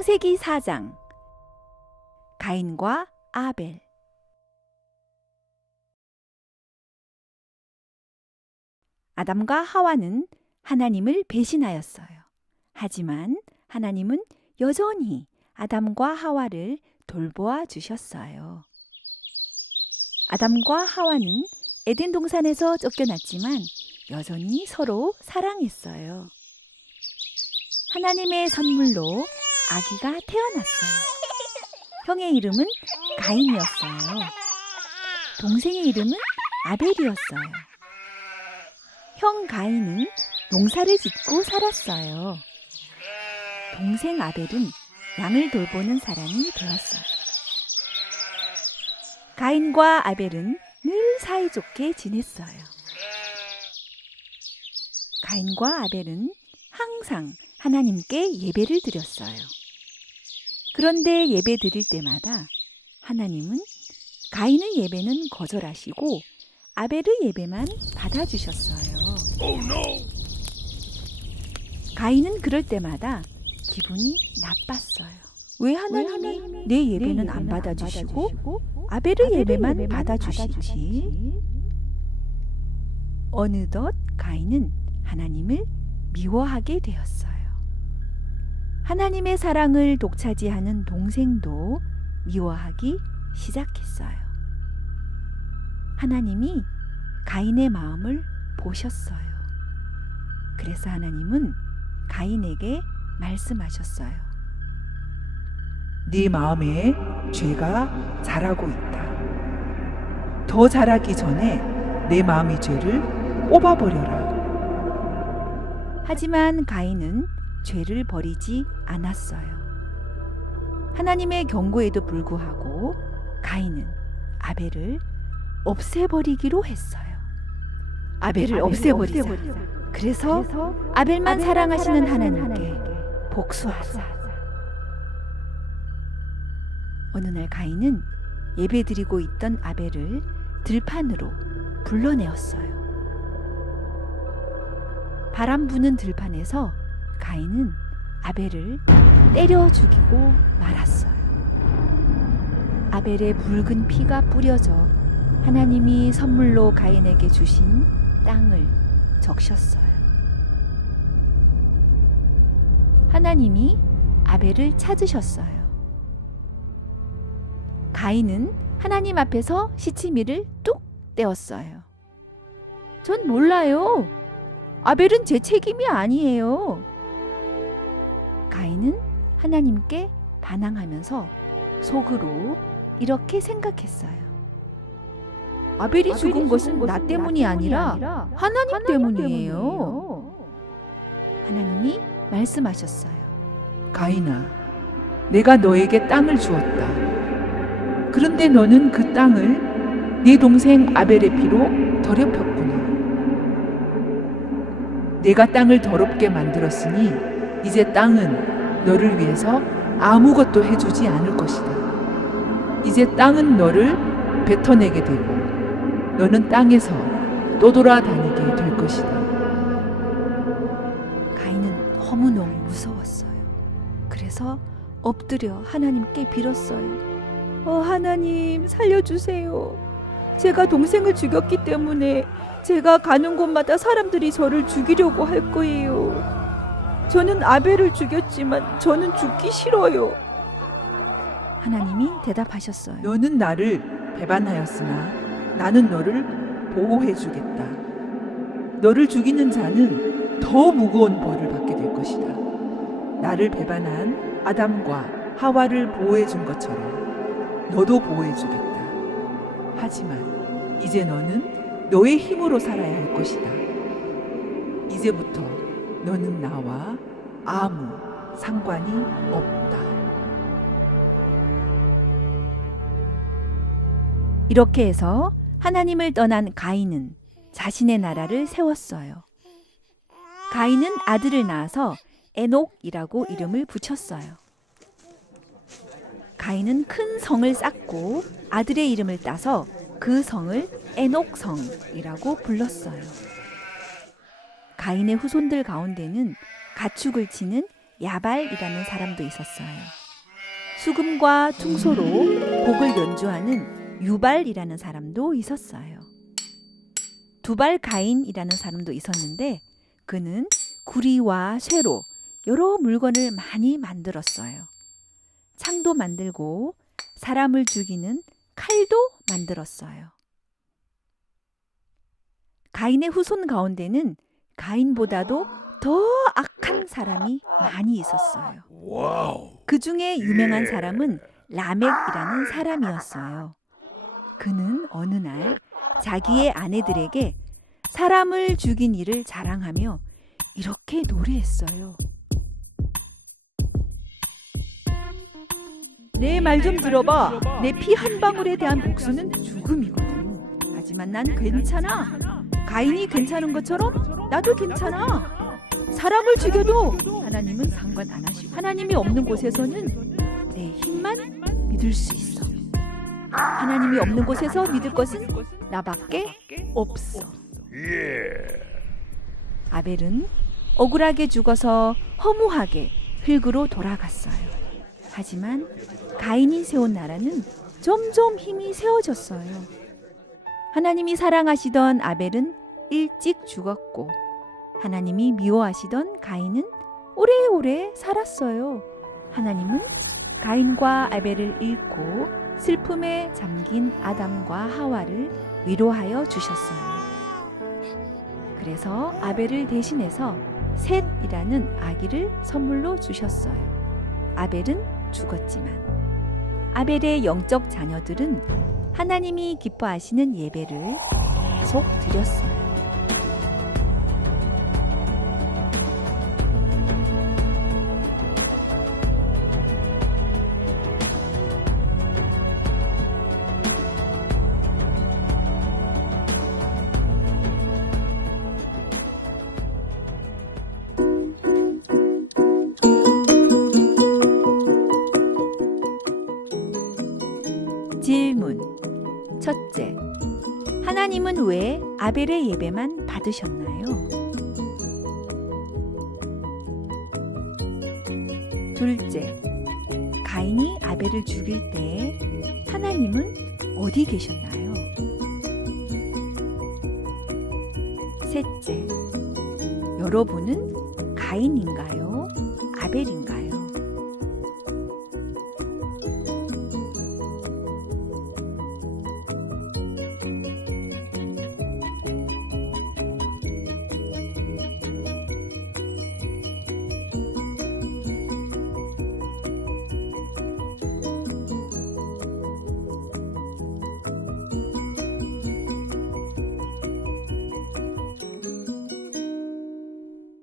창세기 4장 가인과 아벨. 아담과 하와는 하나님을 배신하였어요. 하지만 하나님은 여전히 아담과 하와를 돌보아 주셨어요. 아담과 하와는 에덴 동산에서 쫓겨났지만 여전히 서로 사랑했어요. 하나님의 선물로 아기가 태어났어요. 형의 이름은 가인이었어요. 동생의 이름은 아벨이었어요. 형 가인은 농사를 짓고 살았어요. 동생 아벨은 양을 돌보는 사람이 되었어요. 가인과 아벨은 늘 사이좋게 지냈어요. 가인과 아벨은 항상 하나님께 예배를 드렸어요. 그런데 예배 드릴 때마다 하나님은 가인의 예배는 거절하시고 아벨의 예배만 받아주셨어요. 가인은 그럴 때마다 기분이 나빴어요. 왜 하나님이 내 예배는 안 받아주시고 아벨의 예배만 받아주시지? 어느덧 가인은 하나님을 미워하게 되었어요. 하나님의 사랑을 독차지하는 동생도 미워하기 시작했어요. 하나님이 가인의 마음을 보셨어요. 그래서 하나님은 가인에게 말씀하셨어요. 네 마음에 죄가 자라고 있다. 더 자라기 전에 내 마음의 죄를 뽑아버려라. 하지만 가인은 죄를 버리지 않았어요. 하나님의 경고에도 불구하고 가인은 아벨을 없애버리기로 했어요. 아벨을 없애버리자. 그래서 아벨만 사랑하시는 하나님께 복수하자. 어느 날 가인은 예배드리고 있던 아벨을 들판으로 불러내었어요. 바람 부는 들판에서 가인은 아벨을 때려 죽이고 말았어요. 아벨의 붉은 피가 뿌려져 하나님이 선물로 가인에게 주신 땅을 적셨어요. 하나님이 아벨을 찾으셨어요. 가인은 하나님 앞에서 시치미를 뚝 떼었어요. 전 몰라요. 아벨은 제 책임이 아니에요. 가인은 하나님께 반항하면서 속으로 이렇게 생각했어요. 아벨이 죽은 것은 나 때문이 아니라 하나님 때문이에요. 하나님이 말씀하셨어요. 가인아, 내가 너에게 땅을 주었다. 그런데 너는 그 땅을 네 동생 아벨의 피로 더럽혔구나. 내가 땅을 더럽게 만들었으니 이제 땅은 너를 위해서 아무것도 해주지 않을 것이다. 이제 땅은 너를 뱉어내게 되고 너는 땅에서 떠돌아다니게 될 것이다. 가인은 너무너무 무서웠어요. 그래서 엎드려 하나님께 빌었어요. 하나님 살려주세요. 제가 동생을 죽였기 때문에 제가 가는 곳마다 사람들이 저를 죽이려고 할 거예요. 저는 아벨을 죽였지만 저는 죽기 싫어요. 하나님이 대답하셨어요. 너는 나를 배반하였으나 나는 너를 보호해 주겠다. 너를 죽이는 자는 더 무거운 벌을 받게 될 것이다. 나를 배반한 아담과 하와를 보호해 준 것처럼 너도 보호해 주겠다. 하지만 이제 너는 너의 힘으로 살아야 할 것이다. 이제부터 너는 나와 아무 상관이 없다. 이렇게 해서 하나님을 떠난 가인은 자신의 나라를 세웠어요. 가인은 아들을 낳아서 에녹이라고 이름을 붙였어요. 가인은 큰 성을 쌓고 아들의 이름을 따서 그 성을 에녹성이라고 불렀어요. 가인의 후손들 가운데는 가축을 치는 야발이라는 사람도 있었어요. 수금과 퉁소로 곡을 연주하는 유발이라는 사람도 있었어요. 두발 가인이라는 사람도 있었는데 그는 구리와 쇠로 여러 물건을 많이 만들었어요. 창도 만들고 사람을 죽이는 칼도 만들었어요. 가인의 후손 가운데는 가인보다도 더 악한 사람이 많이 있었어요. 그 중에 유명한 사람은 라멕이라는 사람이었어요. 그는 어느 날 자기의 아내들에게 사람을 죽인 일을 자랑하며 이렇게 노래했어요. 내 말 좀 들어봐. 내 피 한 방울에 대한 복수는 죽음이거든. 하지만 난 괜찮아. 가인이 괜찮은 것처럼 나도 괜찮아. 사람을 죽여도 하나님은 상관 안 하시고 하나님이 없는 곳에서는 내 힘만 믿을 수 있어. 하나님이 없는 곳에서 믿을 것은 나밖에 없어. 아벨은 억울하게 죽어서 허무하게 흙으로 돌아갔어요. 하지만 가인이 세운 나라는 점점 힘이 세워졌어요. 하나님이 사랑하시던 아벨은 일찍 죽었고 하나님이 미워하시던 가인은 오래오래 살았어요. 하나님은 가인과 아벨을 잃고 슬픔에 잠긴 아담과 하와를 위로하여 주셨어요. 그래서 아벨을 대신해서 셋이라는 아기를 선물로 주셨어요. 아벨은 죽었지만 아벨의 영적 자녀들은 하나님이 기뻐하시는 예배를 계속 드렸어요. 질문. 첫째, 하나님은 왜 아벨의 예배만 받으셨나요? 둘째, 가인이 아벨을 죽일 때 하나님은 어디 계셨나요? 셋째, 여러분은 가인인가요? 아벨인가요?